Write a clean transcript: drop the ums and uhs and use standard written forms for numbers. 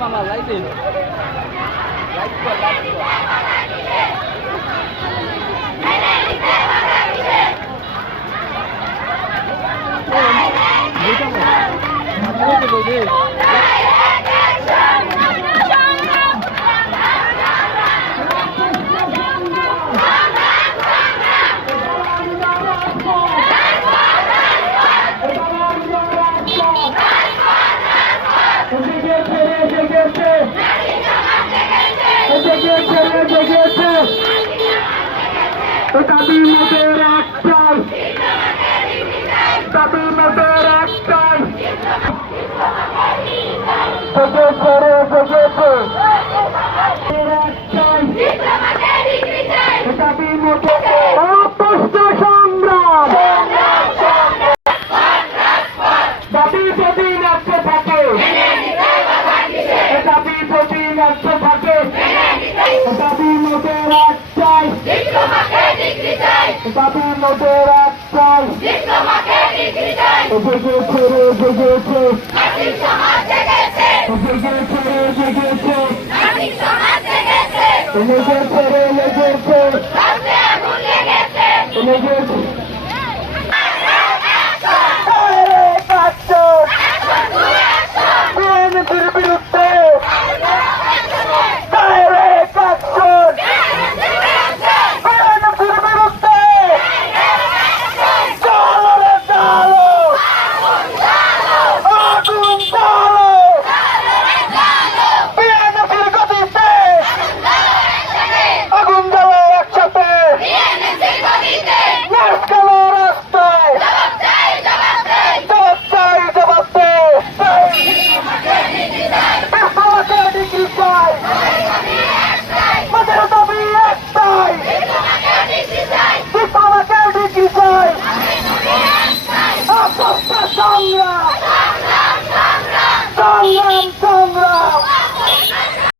মামা লাইট দিন লাইট কর লাইট কর দাবি মোদের একটাই, দাবি মোদের একটাই, জেগেছে রে জেগেছে একটাই, দাবি মোদের অপস্ত সংগ্রাম, দাবি যদি নাচতে থাকে, দাবি যদি নাচতে থাকে, দাবি মোদের একটাই, দাবি মোদের একটাই, জেগেছে রে জেগেছে, জেগেছে রে জেগেছে, জেগেছে